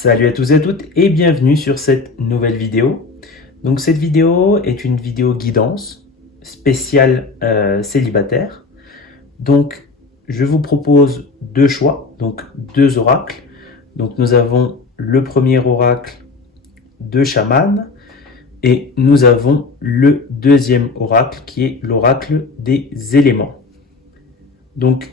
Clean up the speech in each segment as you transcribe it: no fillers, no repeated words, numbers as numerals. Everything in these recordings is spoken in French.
Salut à tous et à toutes et bienvenue sur cette nouvelle vidéo. Donc cette vidéo est une vidéo guidance spéciale célibataire. Donc je vous propose deux choix, donc deux oracles. Donc nous avons le premier oracle de chaman et nous avons le deuxième oracle qui est l'oracle des éléments. Donc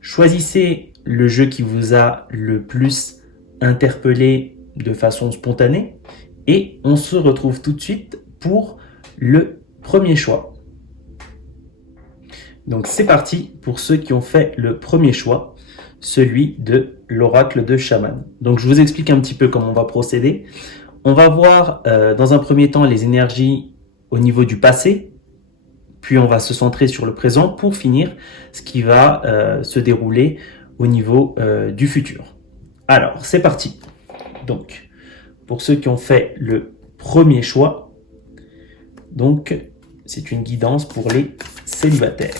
choisissez le jeu qui vous a le plus interpellé de façon spontanée et on se retrouve tout de suite pour le premier choix. Donc c'est parti pour ceux qui ont fait le premier choix, celui de l'oracle de chaman. Donc je vous explique un petit peu comment on va procéder. On va voir dans un premier temps les énergies au niveau du passé, puis on va se centrer sur le présent pour finir ce qui va se dérouler au niveau du futur. Alors, c'est parti. Donc, pour ceux qui ont fait le premier choix, donc c'est une guidance pour les célibataires.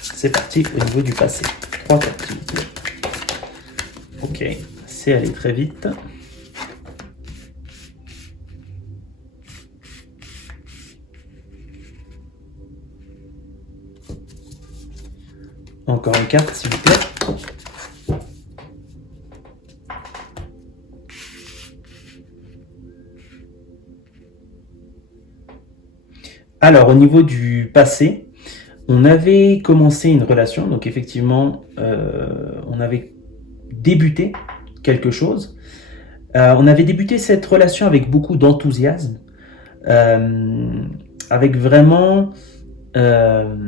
C'est parti au niveau du passé. 3 cartes, s'il vous plaît. Ok, c'est allé très vite. Encore une carte, s'il vous plaît. Alors, au niveau du passé, on avait commencé une relation, donc effectivement, on avait débuté quelque chose. On avait débuté cette relation avec beaucoup d'enthousiasme, avec vraiment, on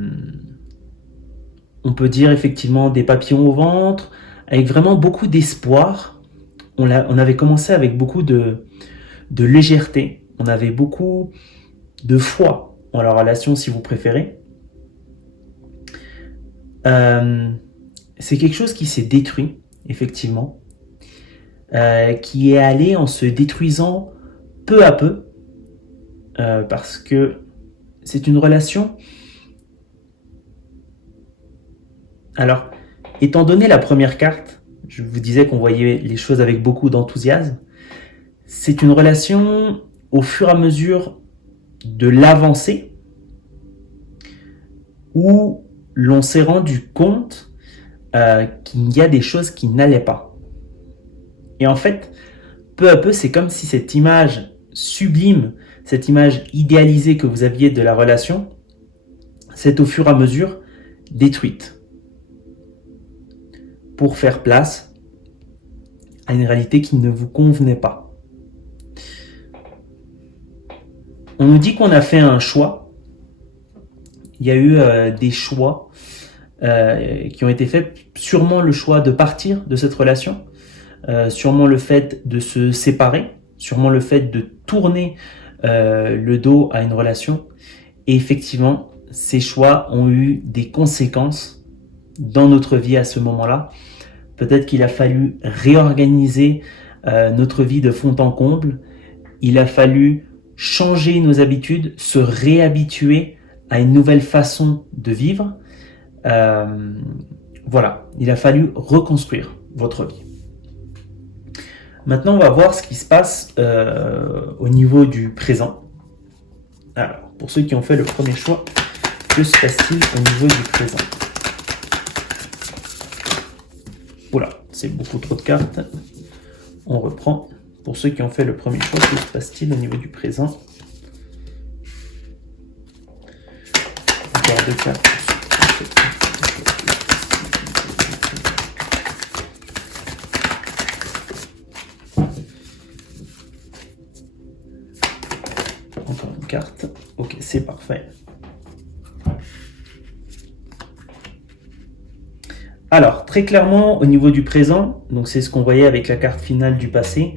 peut dire effectivement des papillons au ventre, avec vraiment beaucoup d'espoir. On avait commencé avec beaucoup de légèreté, on avait beaucoup de foi en la relation, si vous préférez. C'est quelque chose qui s'est détruit, effectivement, qui est allé en se détruisant peu à peu, parce que c'est une relation. Alors, étant donné la première carte, je vous disais qu'on voyait les choses avec beaucoup d'enthousiasme, c'est une relation au fur et à mesure de l'avancée où l'on s'est rendu compte qu'il y a des choses qui n'allaient pas. Et en fait, peu à peu, c'est comme si cette image sublime, cette image idéalisée que vous aviez de la relation, s'est au fur et à mesure détruite pour faire place à une réalité qui ne vous convenait pas. On nous dit qu'on a fait un choix. Il y a eu des choix qui ont été faits. Sûrement le choix de partir de cette relation, sûrement le fait de se séparer, sûrement le fait de tourner le dos à une relation. Et effectivement, ces choix ont eu des conséquences dans notre vie à ce moment-là. Peut-être qu'il a fallu réorganiser notre vie de fond en comble. Il a fallu changer nos habitudes, se réhabituer à une nouvelle façon de vivre. Voilà, il a fallu reconstruire votre vie. Maintenant, on va voir ce qui se passe au niveau du présent. Alors, pour ceux qui ont fait le premier choix, que se passe-t-il au niveau du présent? Oula, c'est beaucoup trop de cartes. On reprend. Pour ceux qui ont fait le premier choix, que se passe-t-il au niveau du présent? Encore deux cartes. Encore une carte. Ok, c'est parfait. Alors, très clairement, au niveau du présent, donc c'est ce qu'on voyait avec la carte finale du passé,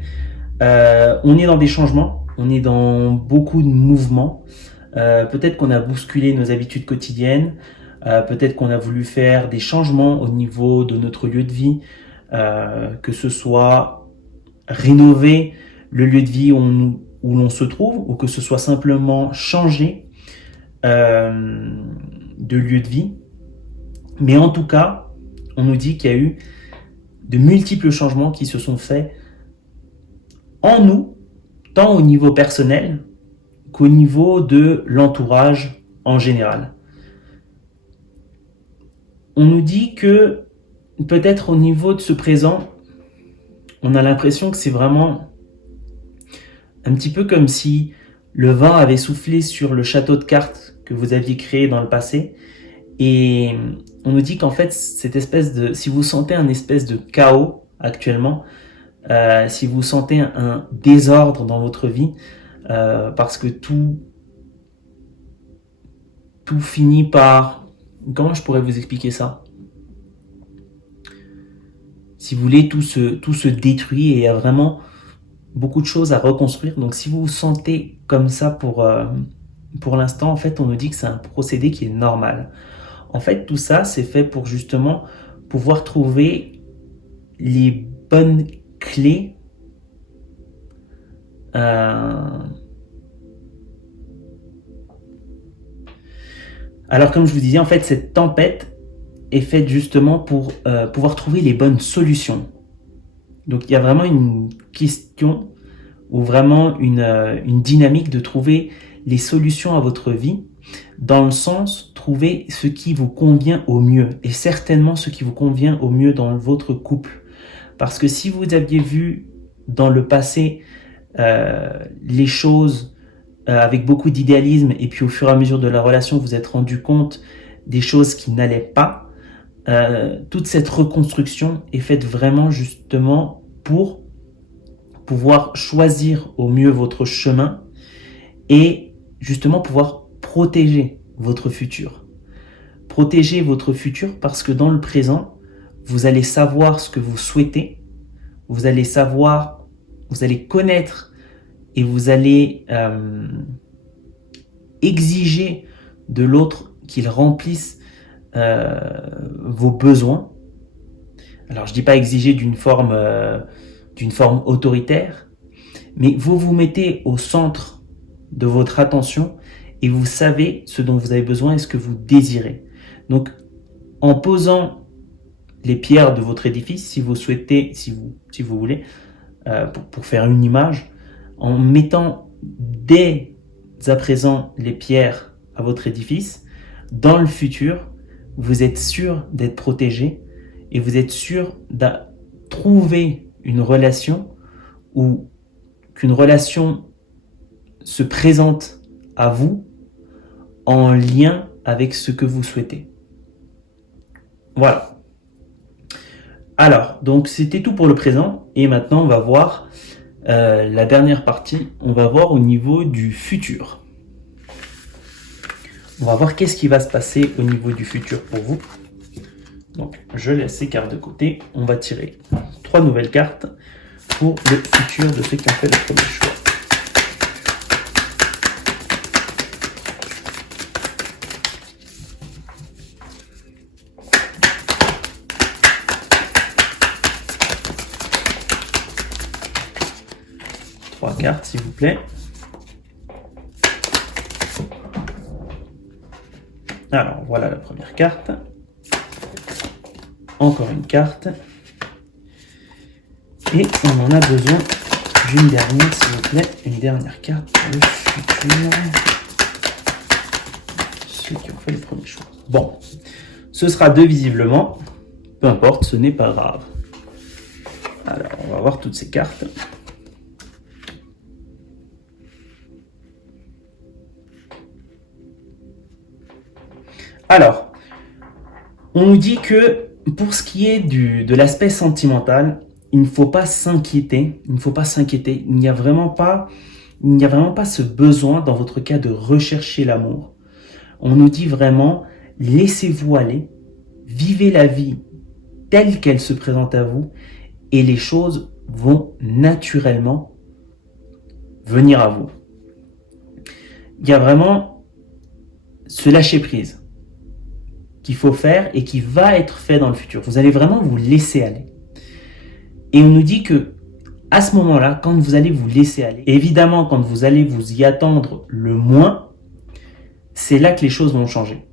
on est dans des changements, on est dans beaucoup de mouvements. Peut-être qu'on a bousculé nos habitudes quotidiennes, peut-être qu'on a voulu faire des changements au niveau de notre lieu de vie, que ce soit rénover le lieu de vie où l'on se trouve, ou que ce soit simplement changer de lieu de vie. Mais en tout cas, on nous dit qu'il y a eu de multiples changements qui se sont faits en nous, tant au niveau personnel qu'au niveau de l'entourage en général. On nous dit que peut-être au niveau de ce présent, on a l'impression que c'est vraiment un petit peu comme si le vent avait soufflé sur le château de cartes que vous aviez créé dans le passé. Et on nous dit qu'en fait, si vous sentez un espèce de chaos actuellement, si vous sentez un désordre dans votre vie, parce que tout finit par... Comment je pourrais vous expliquer ça? Si vous voulez, tout se détruit et il y a vraiment beaucoup de choses à reconstruire. Donc si vous vous sentez comme ça pour l'instant, en fait, on nous dit que c'est un procédé qui est normal. En fait, tout ça, c'est fait pour justement pouvoir trouver les bonnes clés Alors, comme je vous disais, en fait, cette tempête est faite justement pour pouvoir trouver les bonnes solutions. Donc, il y a vraiment une question ou vraiment une dynamique de trouver les solutions à votre vie, dans le sens trouver ce qui vous convient au mieux, et certainement ce qui vous convient au mieux dans votre couple. Parce que si vous aviez vu dans le passé les choses avec beaucoup d'idéalisme, et puis au fur et à mesure de la relation, vous vous êtes rendu compte des choses qui n'allaient pas, toute cette reconstruction est faite vraiment justement pour pouvoir choisir au mieux votre chemin et justement pouvoir protéger votre futur. Protéger votre futur parce que dans le présent, vous allez savoir ce que vous souhaitez, vous allez savoir, vous allez connaître et vous allez exiger de l'autre qu'il remplisse vos besoins. Alors je dis pas exiger d'une forme autoritaire, mais vous vous mettez au centre de votre attention et vous savez ce dont vous avez besoin et ce que vous désirez. Donc en posant les pierres de votre édifice, si vous souhaitez, si vous voulez, pour faire une image, en mettant dès à présent les pierres à votre édifice, dans le futur, vous êtes sûr d'être protégé et vous êtes sûr de trouver une relation ou qu'une relation se présente à vous en lien avec ce que vous souhaitez. Voilà. Alors, donc c'était tout pour le présent et maintenant on va voir la dernière partie, on va voir au niveau du futur. On va voir qu'est-ce qui va se passer au niveau du futur pour vous. Donc, je laisse ces cartes de côté. On va tirer 3 nouvelles cartes pour le futur de ceux qui ont fait le premier choix. Trois cartes, s'il vous plaît. Alors, voilà la première carte. Encore une carte. Et on en a besoin d'une dernière, s'il vous plaît. Une dernière carte pour le futur. Ceux qui ont fait le premier choix. Bon, ce sera 2 visiblement. Peu importe, ce n'est pas grave. Alors, on va voir toutes ces cartes. Alors, on nous dit que pour ce qui est de l'aspect sentimental, il ne faut pas s'inquiéter. Il ne faut pas s'inquiéter. Il n'y a vraiment pas ce besoin dans votre cas de rechercher l'amour. On nous dit vraiment, laissez-vous aller, vivez la vie telle qu'elle se présente à vous et les choses vont naturellement venir à vous. Il y a vraiment ce lâcher-prise qu'il faut faire et qui va être fait dans le futur. Vous allez vraiment vous laisser aller. Et on nous dit que à ce moment-là, quand vous allez vous laisser aller, évidemment, quand vous allez vous y attendre le moins, c'est là que les choses vont changer.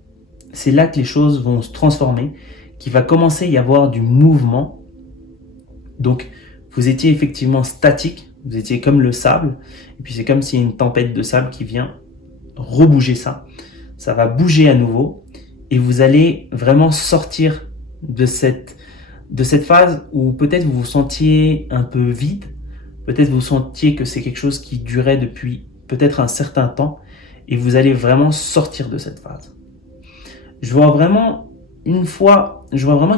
C'est là que les choses vont se transformer, qu'il va commencer à y avoir du mouvement. Donc, vous étiez effectivement statique Vous étiez comme le sable, et puis c'est comme s'il y a une tempête de sable qui vient rebouger ça. Ça va bouger à nouveau, et vous allez vraiment sortir de cette phase où peut-être vous vous sentiez un peu vide, peut-être vous sentiez que c'est quelque chose qui durait depuis peut-être un certain temps, et vous allez vraiment sortir de cette phase. Je vois vraiment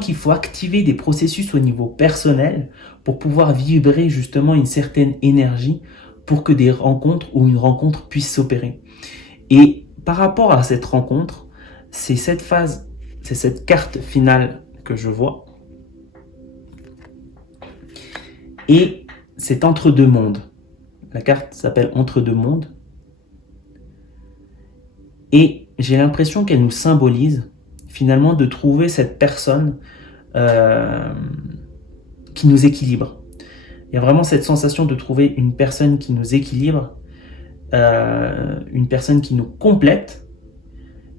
qu'il faut activer des processus au niveau personnel pour pouvoir vibrer justement une certaine énergie pour que des rencontres ou une rencontre puisse s'opérer. Et par rapport à cette rencontre, c'est cette phase, c'est cette carte finale que je vois. Et c'est entre deux mondes. La carte s'appelle entre deux mondes. Et j'ai l'impression qu'elle nous symbolise finalement de trouver cette personne qui nous équilibre. Il y a vraiment cette sensation de trouver une personne qui nous équilibre, une personne qui nous complète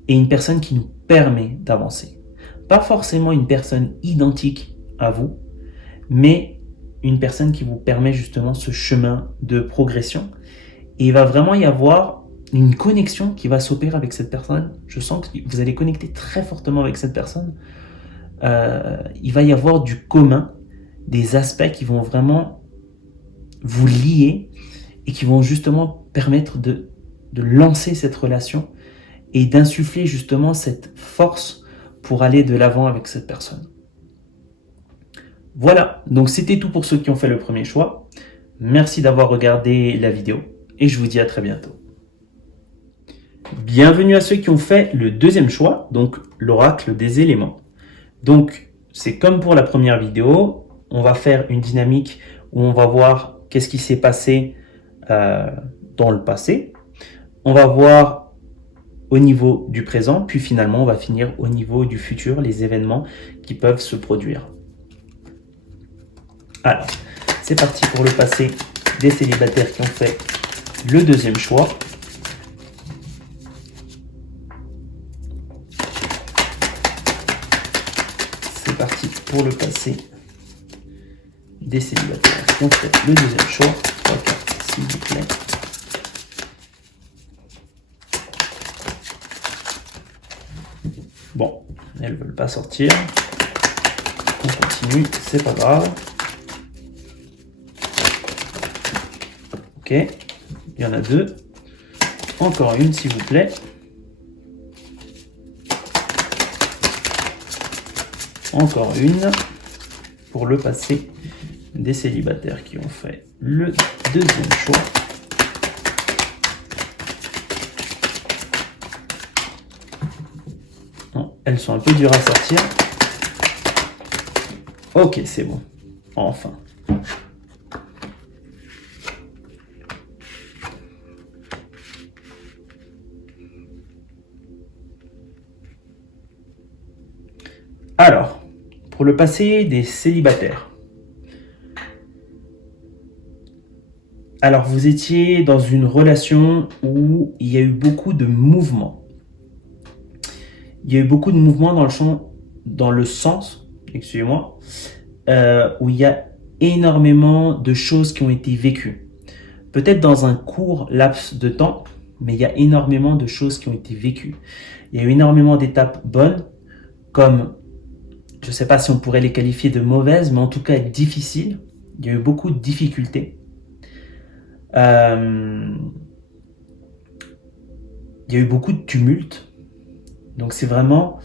et une personne qui nous permet d'avancer. Pas forcément une personne identique à vous, mais une personne qui vous permet justement ce chemin de progression. Et il va vraiment y avoir une connexion qui va s'opérer avec cette personne. Je sens que vous allez connecter très fortement avec cette personne. Il va y avoir du commun, des aspects qui vont vraiment vous lier et qui vont justement permettre de lancer cette relation et d'insuffler justement cette force pour aller de l'avant avec cette personne. Voilà, donc c'était tout pour ceux qui ont fait le premier choix. Merci d'avoir regardé la vidéo et je vous dis à très bientôt. Bienvenue à ceux qui ont fait le deuxième choix, donc l'oracle des éléments. Donc c'est comme pour la première vidéo, on va faire une dynamique où on va voir qu'est-ce qui s'est passé dans le passé. On va voir au niveau du présent, puis finalement on va finir au niveau du futur, les événements qui peuvent se produire. Alors, c'est parti pour le passé des célibataires qui ont fait le deuxième choix. C'est parti pour le passé des célibataires qui ont fait le deuxième choix. 3 cartes, s'il vous plaît. Bon, elles ne veulent pas sortir. On continue, c'est pas grave. Ok, il y en a 2. Encore une, s'il vous plaît. Encore une pour le passé des célibataires qui ont fait le deuxième choix. Non, elles sont un peu dures à sortir. Ok, c'est bon. Enfin. Alors, pour le passé des célibataires. Alors, vous étiez dans une relation où il y a eu beaucoup de mouvements. Il y a eu beaucoup de mouvements dans le sens, excusez-moi, où il y a énormément de choses qui ont été vécues. Peut-être dans un court laps de temps, mais il y a énormément de choses qui ont été vécues. Il y a eu énormément d'étapes bonnes, comme, je ne sais pas si on pourrait les qualifier de mauvaises, mais en tout cas difficiles. Il y a eu beaucoup de difficultés. Il y a eu beaucoup de tumultes. Donc c'est vraiment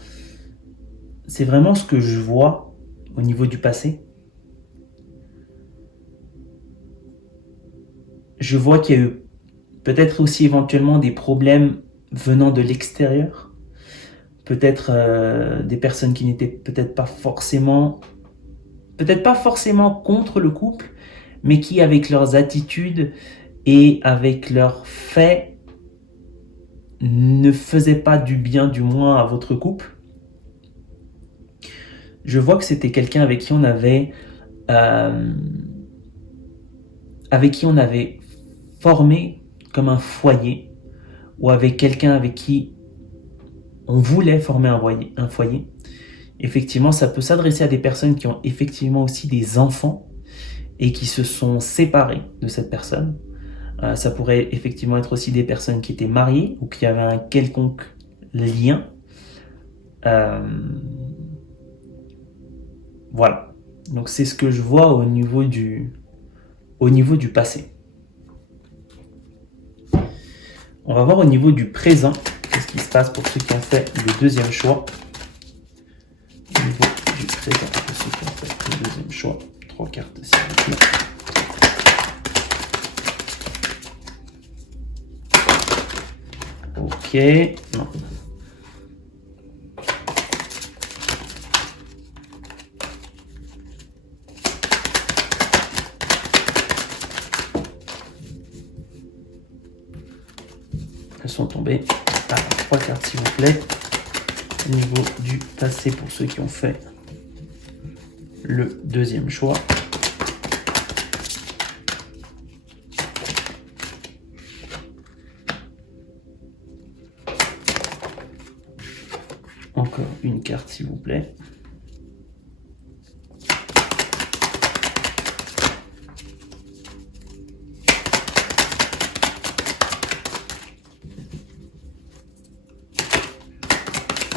ce que je vois au niveau du passé. Je vois qu'il y a eu peut-être aussi éventuellement des problèmes venant de l'extérieur. Peut-être des personnes qui n'étaient peut-être pas forcément contre le couple, mais qui avec leurs attitudes et avec leurs faits ne faisaient pas du bien, du moins à votre couple. Je vois que c'était quelqu'un avec qui on avait formé comme un foyer, ou avec quelqu'un avec qui on voulait former un foyer. Effectivement, ça peut s'adresser à des personnes qui ont effectivement aussi des enfants et qui se sont séparés de cette personne. Ça pourrait effectivement être aussi des personnes qui étaient mariées ou qui avaient un quelconque lien. Voilà. Donc c'est ce que je vois au niveau du passé. On va voir au niveau du présent, qu'est-ce qui se passe pour ceux qui ont fait le deuxième choix. Au niveau du présent, pour ceux qui ont fait le deuxième choix. 3 cartes, s'il vous plaît. Ok. Non. Elles sont tombées. Ah, 3 cartes, s'il vous plaît. Au niveau du passé pour ceux qui ont fait le deuxième choix. Encore une carte, s'il vous plaît.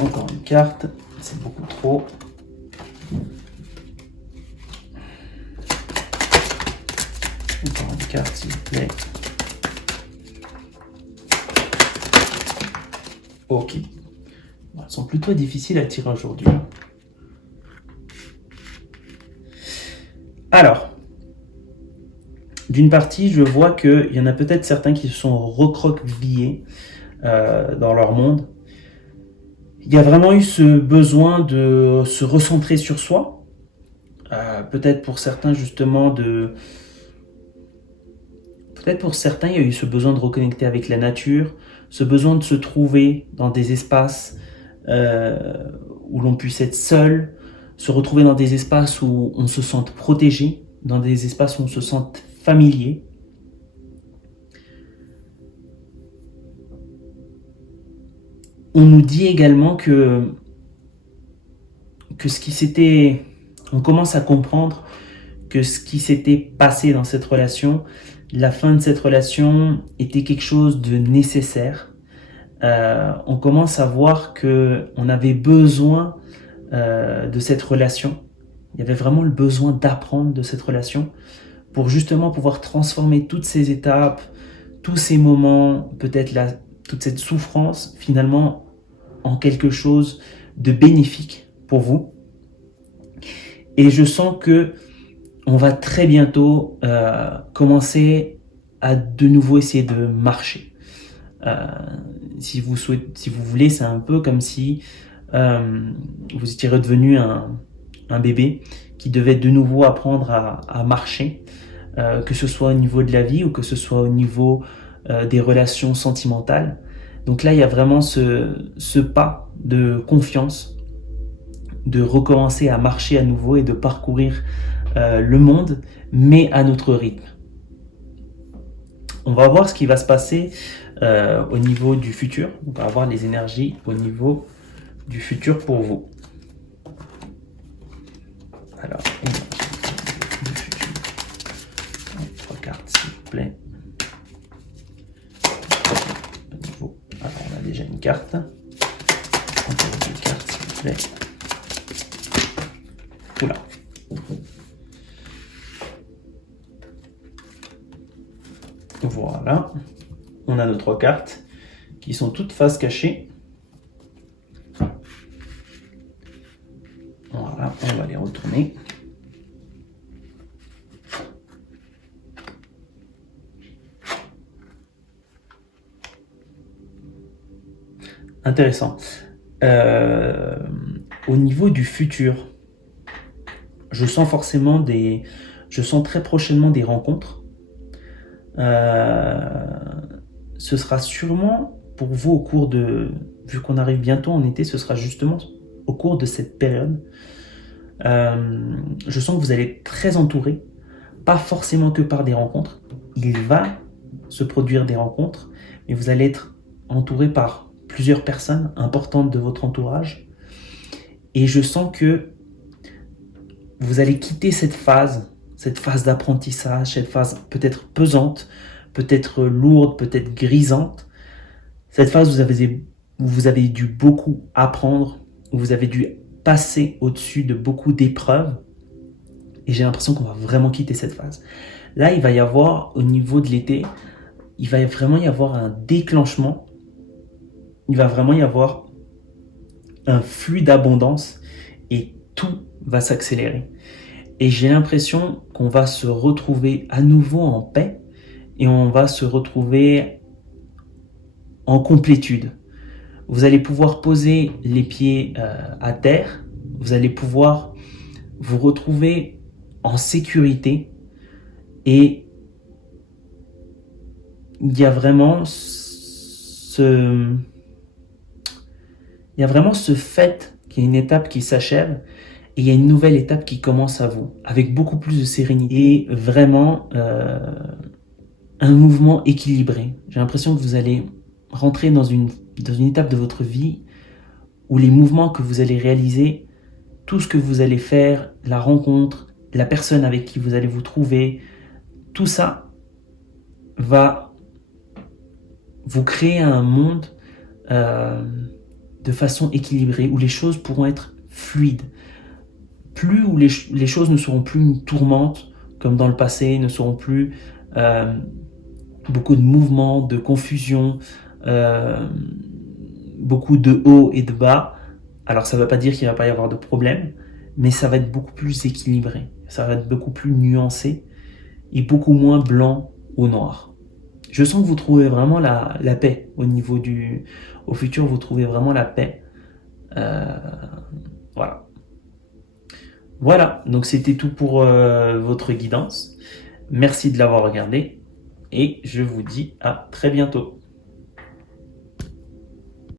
Encore une carte, c'est beaucoup trop. Encore une carte, s'il vous plaît. Ok. Elles sont plutôt difficiles à tirer aujourd'hui. Alors, d'une partie, je vois qu'il y en a peut-être certains qui se sont recroquevillés dans leur monde. Il y a vraiment eu ce besoin de se recentrer sur soi. Peut-être pour certains, justement, Peut-être pour certains, il y a eu ce besoin de reconnecter avec la nature, ce besoin de se trouver dans des espaces où l'on puisse être seul, se retrouver dans des espaces où on se sente protégé, dans des espaces où on se sente familier. On nous dit également que ce qui s'était... On commence à comprendre que ce qui s'était passé dans cette relation, la fin de cette relation était quelque chose de nécessaire. On commence à voir qu'on avait besoin de cette relation. Il y avait vraiment le besoin d'apprendre de cette relation pour justement pouvoir transformer toutes ces étapes, tous ces moments, peut-être toute cette souffrance, finalement, en quelque chose de bénéfique pour vous. Et je sens que on va très bientôt commencer à de nouveau essayer de marcher. Si vous voulez, c'est un peu comme si vous étiez redevenu un bébé qui devait de nouveau apprendre à marcher, que ce soit au niveau de la vie ou que ce soit au niveau des relations sentimentales. Donc là, il y a vraiment ce pas de confiance, de recommencer à marcher à nouveau et de parcourir le monde, mais à notre rythme. On va voir ce qui va se passer au niveau du futur. On va voir les énergies au niveau du futur pour vous. Alors, du futur. 3 cartes, s'il vous plaît. Au niveau. Alors, on a déjà une carte. Encore 2 cartes, s'il vous plaît. Oula. Voilà. On a nos 3 cartes qui sont toutes face cachée. Voilà, on va les retourner. Intéressant. Au niveau du futur, je sens très prochainement des rencontres. Ce sera sûrement pour vous vu qu'on arrive bientôt en été, ce sera justement au cours de cette période. Je sens que vous allez être très entouré, pas forcément que par des rencontres. Il va se produire des rencontres, mais vous allez être entouré par plusieurs personnes importantes de votre entourage. Et je sens que vous allez quitter cette phase cette phase d'apprentissage, cette phase peut-être pesante, peut-être lourde, peut-être grisante, cette phase où vous avez dû beaucoup apprendre, où vous avez dû passer au-dessus de beaucoup d'épreuves, et j'ai l'impression qu'on va vraiment quitter cette phase. Là, il va y avoir, au niveau de l'été, il va vraiment y avoir un déclenchement, il va vraiment y avoir un flux d'abondance et tout va s'accélérer. Et j'ai l'impression qu'on va se retrouver à nouveau en paix et on va se retrouver en complétude. Vous allez pouvoir poser les pieds à terre, vous allez pouvoir vous retrouver en sécurité et il y a vraiment ce fait qu'il y a une étape qui s'achève et il y a une nouvelle étape qui commence à vous, avec beaucoup plus de sérénité et vraiment un mouvement équilibré. J'ai l'impression que vous allez rentrer dans une étape de votre vie où les mouvements que vous allez réaliser, tout ce que vous allez faire, la rencontre, la personne avec qui vous allez vous trouver, tout ça va vous créer un monde de façon équilibrée, où les choses pourront être fluides. Plus où les choses ne seront plus une tourmente, comme dans le passé, ne seront plus beaucoup de mouvements, de confusion, beaucoup de hauts et de bas. Alors ça ne veut pas dire qu'il ne va pas y avoir de problème, mais ça va être beaucoup plus équilibré, ça va être beaucoup plus nuancé et beaucoup moins blanc ou noir. Je sens que vous trouvez vraiment la paix au niveau au futur, vous trouvez vraiment la paix. Voilà. Voilà, donc c'était tout pour votre guidance. Merci de l'avoir regardé et je vous dis à très bientôt.